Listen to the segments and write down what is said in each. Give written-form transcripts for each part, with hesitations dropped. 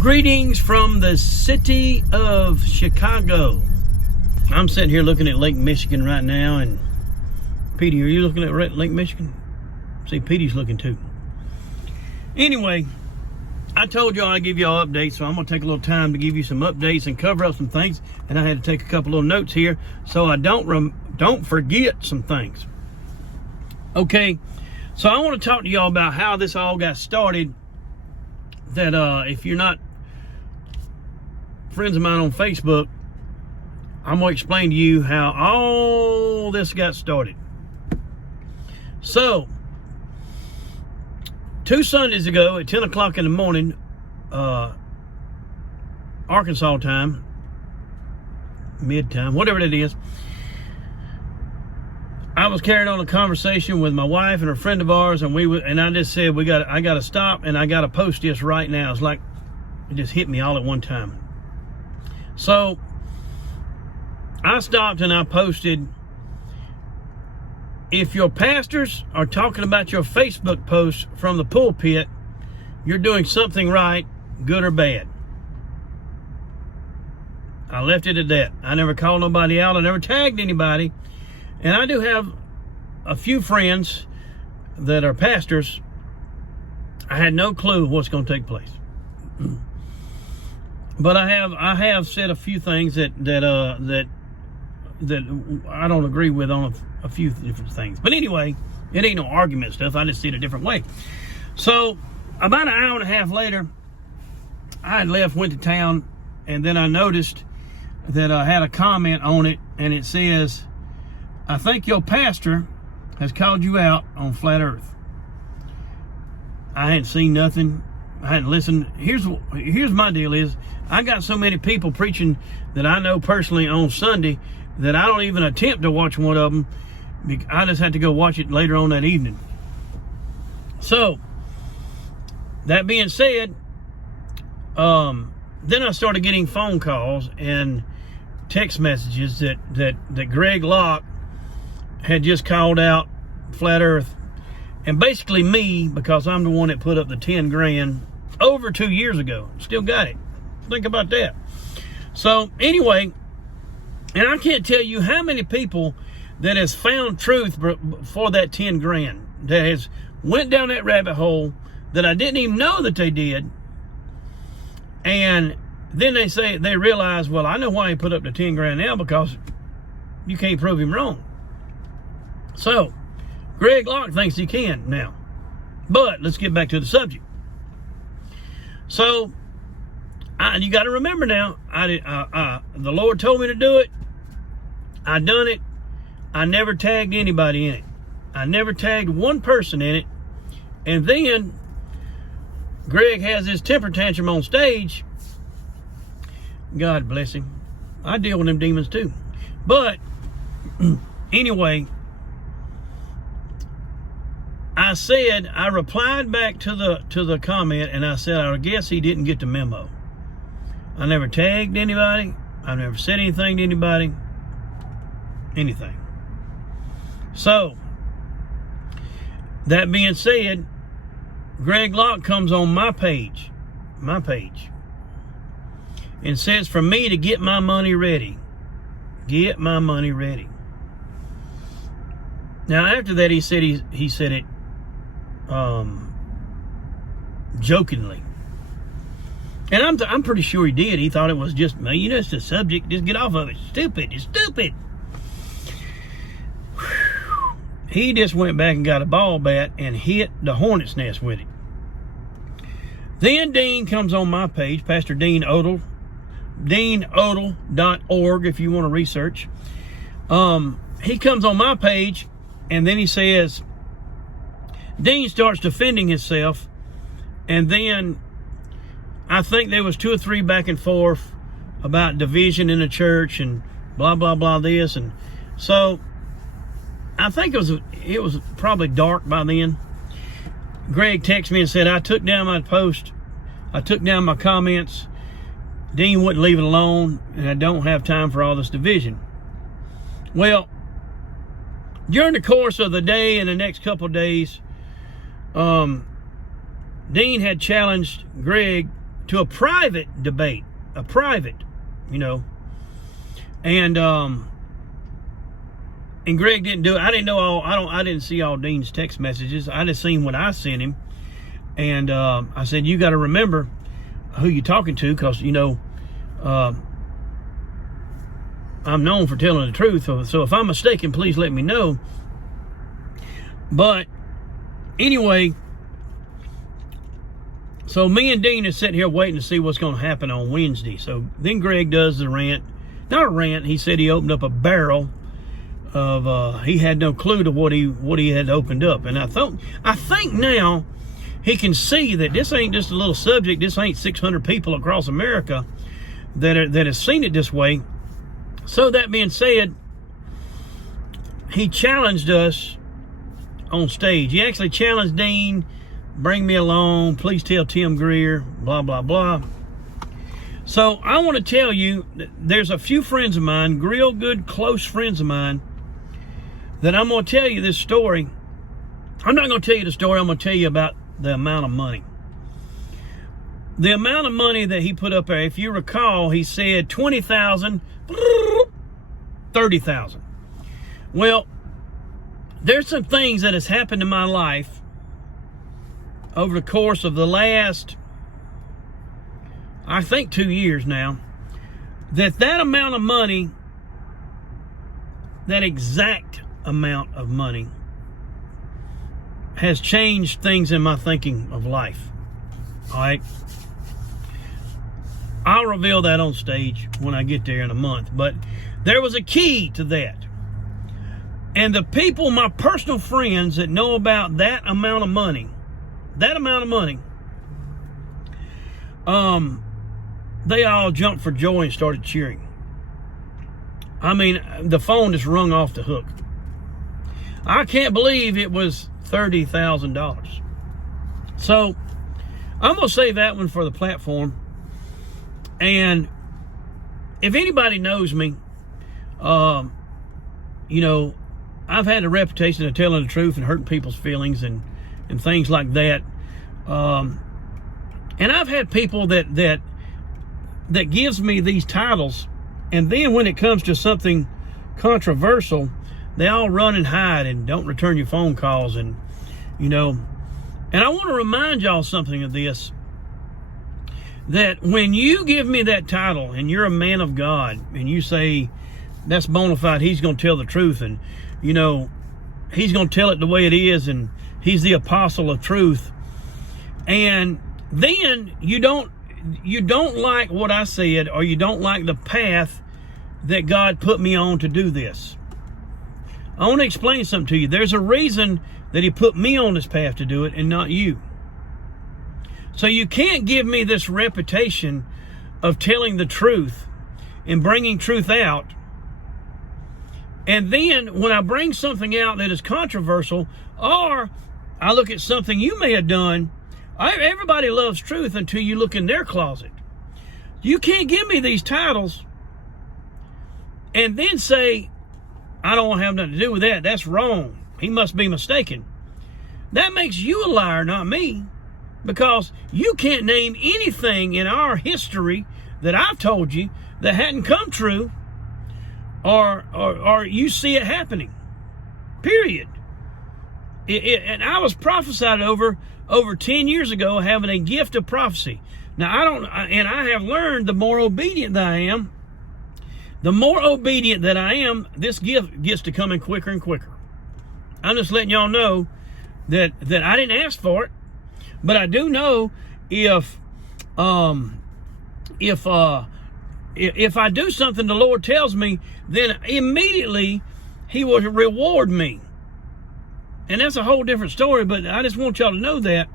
Greetings from the city of Chicago. I'm sitting here looking at Lake Michigan right now, and Petey, are you looking at Lake Michigan? See, Petey's looking too. Anyway, I told y'all I'd give y'all updates, so I'm gonna take a little time to give you some updates and cover up some things, and I had to take a couple little notes here so I don't forget some things. Okay, so I want to talk to y'all about how this all got started. That if you're not friends of mine on Facebook, I'm going to explain to you how all this got started. So, 2 Sundays ago at 10 o'clock in the morning, Arkansas time, mid-time, whatever it is, I was carrying on a conversation with my wife and a friend of ours, and I just said, I got to stop and I got to post this right now. It's like it just hit me all at one time. So I stopped and I posted, if your pastors are talking about your Facebook posts from the pulpit, you're doing something right, good or bad. I left it at that. I never called nobody out. I never tagged anybody. And I do have a few friends that are pastors. I had no clue what's going to take place. But I have said a few things that I don't agree with on a few different things. But anyway, it ain't no argument stuff. I just see it a different way. So about an hour and a half later, I had left, went to town, and then I noticed that I had a comment on it, and it says, I think your pastor has called you out on flat earth. I hadn't seen nothing. I hadn't listened. Here's my deal is, I got so many people preaching that I know personally on Sunday that I don't even attempt to watch one of them. I just had to go watch it later on that evening. So, that being said, then I started getting phone calls and text messages that Greg Locke had just called out flat earth, and basically me, because I'm the one that put up the 10 grand over 2 years ago. Still got it. Think about that. So anyway, and I can't tell you how many people that has found truth for that 10 grand, that has went down that rabbit hole that I didn't even know that they did, and then they realize, well, I know why he put up the 10 grand now, because you can't prove him wrong. So, Greg Locke thinks he can now. But let's get back to the subject. So, you got to remember now, the Lord told me to do it. I done it. I never tagged anybody in it. I never tagged one person in it. And then, Greg has his temper tantrum on stage. God bless him. I deal with them demons too. But, anyway, I replied back to the comment, and I said, I guess he didn't get the memo. I never tagged anybody. I never said anything to anybody. Anything. So, that being said, Greg Locke comes on my page, and says for me to get my money ready. Get my money ready. Now, after that, he said it jokingly, and I'm pretty sure he did. He thought it was just me. You know, it's the subject. Just get off of it. Stupid. It's stupid. He just went back and got a ball bat and hit the hornet's nest with it. Then Dean comes on my page, Pastor Dean Odle, DeanOdle.org if you want to research. He comes on my page, and then he says, Dean starts defending himself, and then I think there was 2 or 3 back and forth about division in the church and blah, blah, blah, this. And so I think it was probably dark by then. Greg texted me and said, I took down my post. I took down my comments. Dean wouldn't leave it alone, and I don't have time for all this division. Well, during the course of the day and the next couple of days, Dean had challenged Greg to a private debate, a private, you know. And Greg didn't do it. I didn't know I didn't see all Dean's text messages. I just seen what I sent him. And I said, you got to remember who you're talking to, because, you know, I'm known for telling the truth. So if I'm mistaken, please let me know. But anyway, so me and Dean are sitting here waiting to see what's going to happen on Wednesday. So then Greg does the rant. Not a rant. He said he opened up a barrel of, he had no clue to what he had opened up. And I think now he can see that this ain't just a little subject. This ain't 600 people across America that have seen it this way. So that being said, he challenged us on stage. He actually challenged Dean, bring me along, please tell Tim Greer, blah, blah, blah. So I want to tell you, there's a few friends of mine, real good, close friends of mine, that I'm going to tell you this story. I'm not going to tell you the story. I'm going to tell you about the amount of money. The amount of money that he put up there, if you recall, he said 20,000, 30,000. Well, there's some things that has happened in my life over the course of the last, I think, 2 years now, that amount of money, that exact amount of money, has changed things in my thinking of life. All right. I'll reveal that on stage when I get there in a month. But there was a key to that. And the people, my personal friends that know about that amount of money, they all jumped for joy and started cheering. I mean, the phone just rung off the hook. I can't believe it was $30,000. So I'm going to save that one for the platform. And if anybody knows me, you know, I've had a reputation of telling the truth and hurting people's feelings and things like that. And I've had people that gives me these titles, and then when it comes to something controversial, they all run and hide and don't return your phone calls, and, you know. And I want to remind y'all something of this, that when you give me that title and you're a man of God and you say that's bona fide, he's going to tell the truth, and, you know, he's going to tell it the way it is, and he's the apostle of truth, and then you don't like what I said, or you don't like the path that God put me on to do this. I want to explain something to you. There's a reason that he put me on this path to do it and not you. So you can't give me this reputation of telling the truth and bringing truth out, and then when I bring something out that is controversial, or I look at something you may have done, everybody loves truth until you look in their closet. You can't give me these titles and then say, I don't have nothing to do with that. That's wrong. He must be mistaken. That makes you a liar, not me, because you can't name anything in our history that I've told you that hadn't come true, or you see it happening. Period. And I was prophesied over 10 years ago, having a gift of prophecy. Now, I have learned, the more obedient that I am, this gift gets to coming quicker and quicker. I'm just letting y'all know that I didn't ask for it, but I do know if I do something the Lord tells me, then immediately he will reward me. And that's a whole different story, but I just want y'all to know that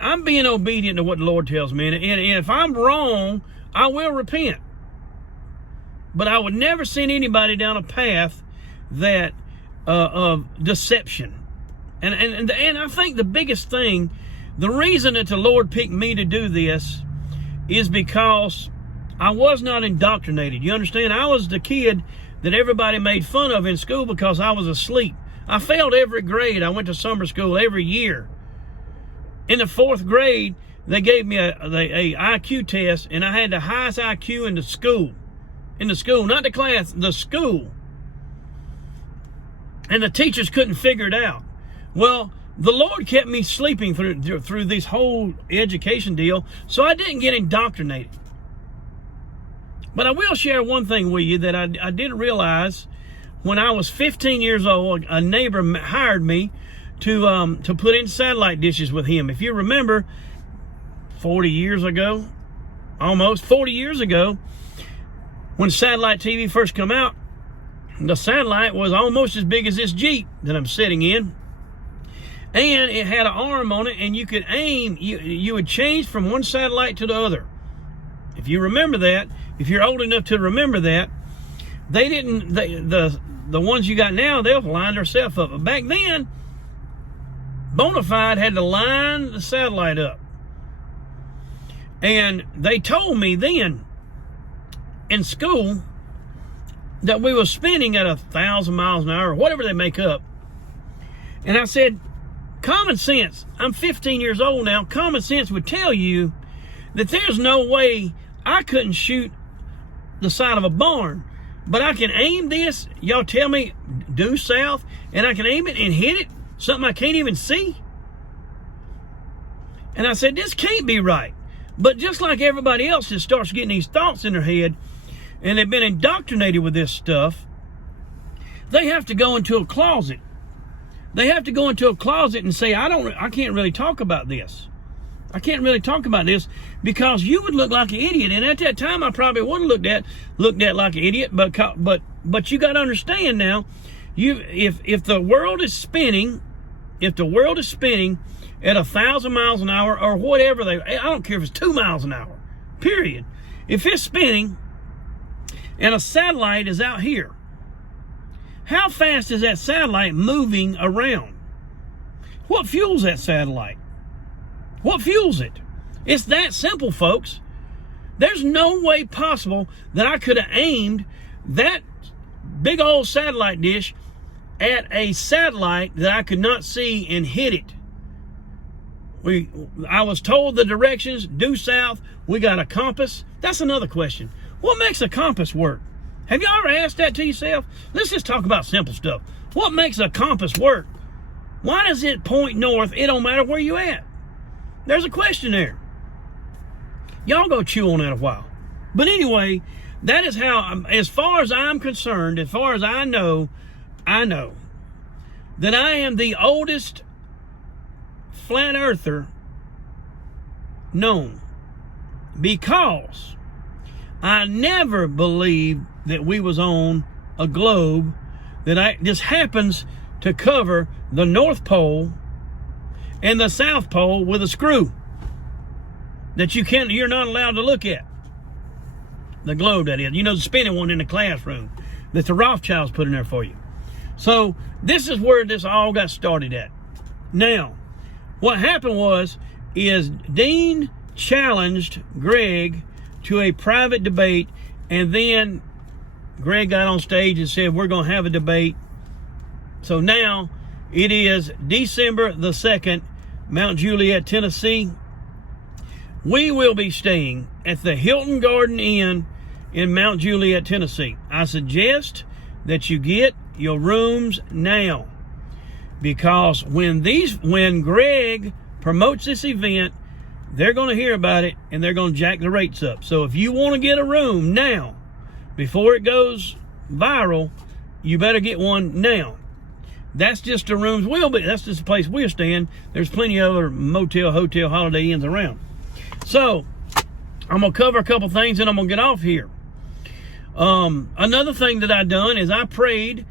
I'm being obedient to what the Lord tells me. And if I'm wrong, I will repent. But I would never send anybody down a path that of deception. And I think the biggest thing, the reason that the Lord picked me to do this is because I was not indoctrinated. You understand? I was the kid that everybody made fun of in school because I was asleep. I failed every grade. I went to summer school every year. In the 4th grade, they gave me a IQ test, and I had the highest IQ in the school. In the school, not the class, the school. And the teachers couldn't figure it out. Well, the Lord kept me sleeping through this whole education deal, so I didn't get indoctrinated. But I will share one thing with you that I didn't realize. When I was 15 years old, a neighbor hired me to put in satellite dishes with him. If you remember, 40 years ago, almost 40 years ago, when satellite TV first come out, the satellite was almost as big as this Jeep that I'm sitting in. And it had an arm on it, and you could aim, you would change from one satellite to the other. If you remember that, if you're old enough to remember that, the ones you got now, they'll line themselves up. But back then, Bonafide had to line the satellite up. And they told me then in school that we were spinning at 1,000 miles an hour, or whatever they make up. And I said, common sense, I'm 15 years old now, common sense would tell you that there's no way I couldn't shoot the side of a barn. But I can aim this, y'all tell me, due south, and I can aim it and hit it, something I can't even see. And I said, this can't be right. But just like everybody else that starts getting these thoughts in their head, and they've been indoctrinated with this stuff, they have to go into a closet. They have to go into a closet and say, I can't really talk about this. I can't really talk about this because you would look like an idiot. And at that time, I probably wouldn't looked at like an idiot. But you got to understand now, if the world is spinning, at 1,000 miles an hour or whatever I don't care if it's 2 miles an hour, period. If it's spinning and a satellite is out here, how fast is that satellite moving around? What fuels that satellite? What fuels it? It's that simple, folks. There's no way possible that I could have aimed that big old satellite dish at a satellite that I could not see and hit it. I was told the directions, due south. We got a compass. That's another question. What makes a compass work? Have you ever asked that to yourself? Let's just talk about simple stuff. What makes a compass work? Why does it point north? It don't matter where you at. There's a question there. Y'all go chew on that a while. But anyway, that is how, as far as I'm concerned, as far as I know that I am the oldest flat earther known, because I never believed that we was on a globe that just happens to cover the North Pole and the South Pole with a screw that you're not allowed to look at. The globe, that is. You know, the spinning one in the classroom that the Rothschilds put in there for you. So this is where this all got started at. Now, what happened is Dean challenged Greg to a private debate, and then Greg got on stage and said, we're going to have a debate. So now it is December the 2nd, Mount Juliet, Tennessee. We will be staying at the Hilton Garden Inn in Mount Juliet, Tennessee. I suggest that you get your rooms now, because when Greg promotes this event, they're going to hear about it and they're going to jack the rates up. So if you want to get a room now, before it goes viral, you better get one now. That's just the rooms that's just the place we're staying. There's plenty of other motel, hotel, Holiday Inns around. So I'm going to cover a couple things and I'm going to get off here. Another thing that I done is I prayed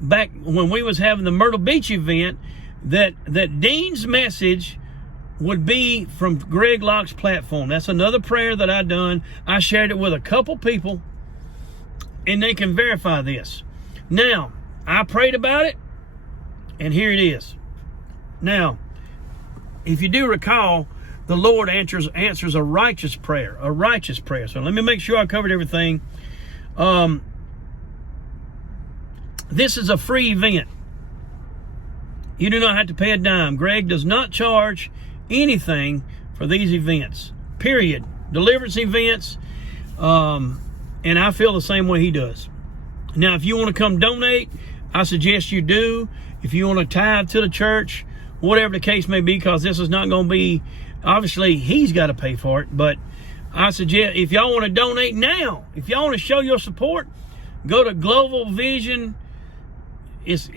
back when we was having the Myrtle Beach event that Dean's message would be from Greg Locke's platform. That's another prayer that I done. I shared it with a couple people and they can verify this. Now, I prayed about it and here it is. Now, if you do recall, the Lord answers a righteous prayer, So let me make sure I covered everything. This is a free event. You do not have to pay a dime. Greg does not charge anything for these events, period. Deliverance events, and I feel the same way he does. Now, if you want to come donate, I suggest you do. If you want to tithe to the church, whatever the case may be, because this is not going to be, obviously, he's got to pay for it, but I suggest, if y'all want to donate now, if y'all want to show your support, go to Global Vision, it's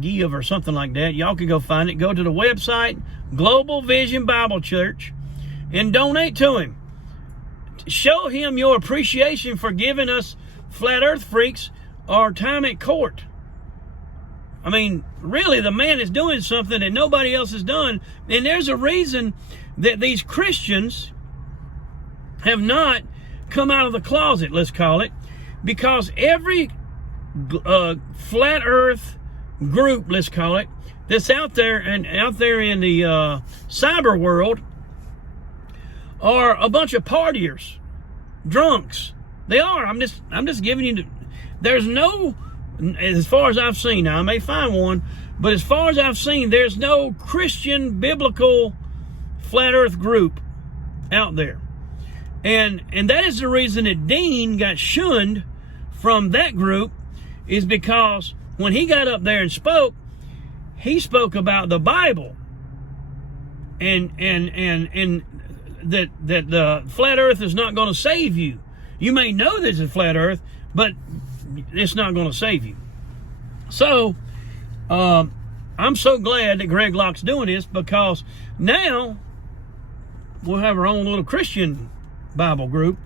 .give or something like that. Y'all can go find it. Go to the website, Global Vision Bible Church, and donate to him. Show him your appreciation for giving us flat earth freaks our time at court. I mean, really, the man is doing something that nobody else has done. And there's a reason that these Christians have not come out of the closet, let's call it, because every flat earth group, let's call it, that's out there and out there in the cyber world are a bunch of partiers, drunks. They are. I'm just giving you. There's no, as far as I've seen. Now I may find one, but as far as I've seen, there's no Christian biblical flat Earth group out there, and that is the reason that Dean got shunned from that group, is because when he got up there and spoke, he spoke about the Bible, and that the flat Earth is not going to save you. You may know there's a flat Earth, but it's not going to save you. So, I'm so glad that Greg Locke's doing this, because now we'll have our own little Christian Bible group,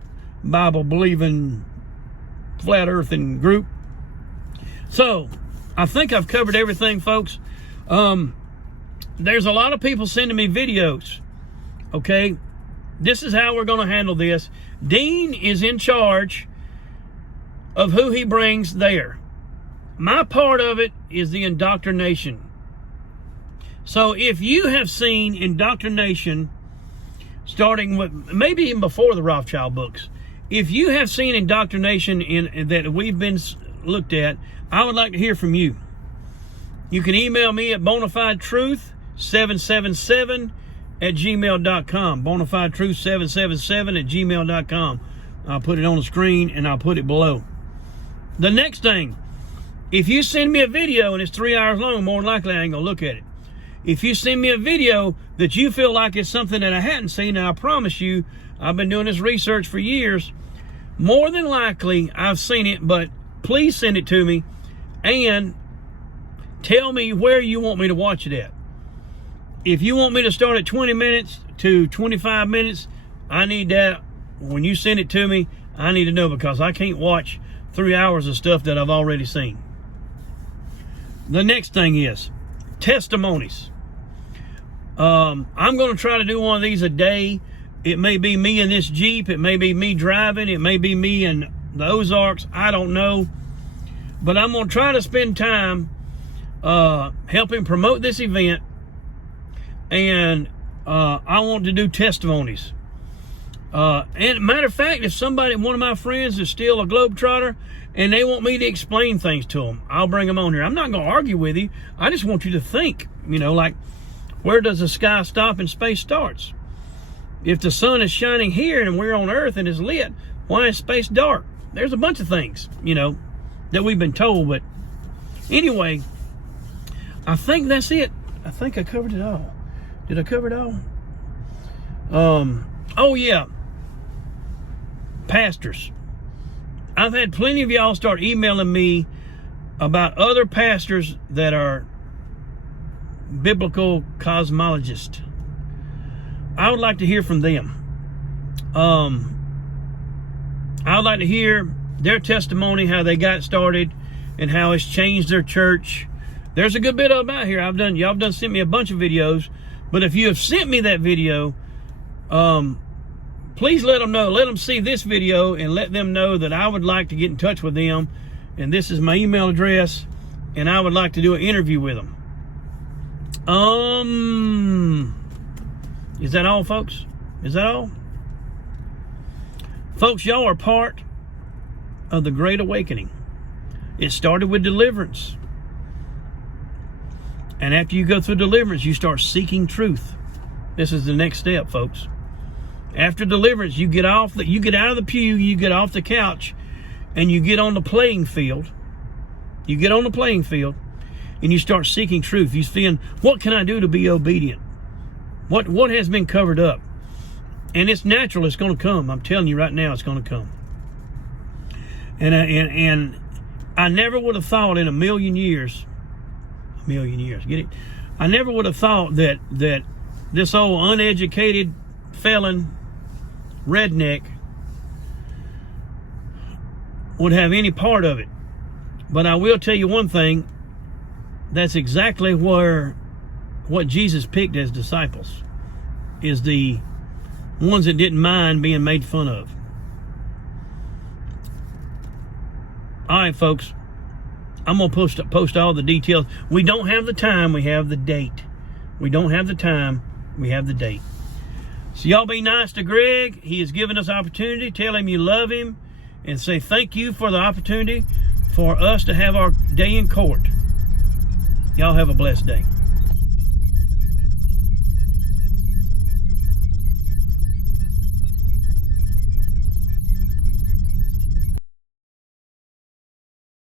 Bible-believing, flat-earthing group. So, I think I've covered everything, folks. There's a lot of people sending me videos, okay? This is how we're going to handle this. Dean is in charge of who he brings there. My part of it is the indoctrination. So if you have seen indoctrination, starting with, maybe even before the Rothschild books, if you have seen indoctrination that we've been looked at, I would like to hear from you. You can email me at bonafidetruth777@gmail.com. bonafidetruth777@gmail.com. I'll put it on the screen and I'll put it below. The next thing, if you send me a video and it's 3 hours long, more than likely I ain't gonna look at it. If you send me a video that you feel like it's something that I hadn't seen, and I promise you, I've been doing this research for years, more than likely I've seen it, but please send it to me and tell me where you want me to watch it at. If you want me to start at 20 minutes to 25 minutes, I need that. When you send it to me, I need to know, because I can't watch 3 hours of stuff that I've already seen. The next thing is testimonies. I'm going to try to do one of these a day. It may be me in this Jeep. It may be me driving. It may be me in the Ozarks. I don't know. But I'm going to try to spend time helping promote this event. And I want to do testimonies. And matter of fact, if one of my friends is still a Globetrotter and they want me to explain things to them, I'll bring them on here. I'm not going to argue with you. I just want you to think, like, where does the sky stop and space starts? If the sun is shining here and we're on Earth and it's lit, why is space dark? There's a bunch of things, that we've been told. But anyway, I think that's it. I think I covered it all. Did I cover it all? Oh yeah. Pastors. I've had plenty of y'all start emailing me about other pastors that are biblical cosmologists. I would like to hear from them. I would like to hear their testimony, how they got started and how it's changed their church. There's a good bit of them out here. Y'all have done sent me a bunch of videos, but if you have sent me that video, please let them know. Let them see this video and let them know that I would like to get in touch with them. And this is my email address, and I would like to do an interview with them. Is that all, folks? Is that all? Folks, y'all are part of the Great Awakening. It started with deliverance. And after you go through deliverance, you start seeking truth. This is the next step, folks. After deliverance, you get out of the pew, you get off the couch, and you get on the playing field. You get on the playing field, and you start seeking truth. You're seeing, what can I do to be obedient? What has been covered up? And it's natural. It's going to come. I'm telling you right now, it's going to come. And I never would have thought in a million years, get it? I never would have thought that this old uneducated felon redneck would have any part of it. But I will tell you one thing, that's exactly what Jesus picked as disciples, is the ones that didn't mind being made fun of. All right, folks, I'm going to post all the details. We don't have the time, we have the date. We don't have the time, we have the date. So y'all be nice to Greg. He has given us opportunity. Tell him you love him and say thank you for the opportunity for us to have our day in court. Y'all have a blessed day.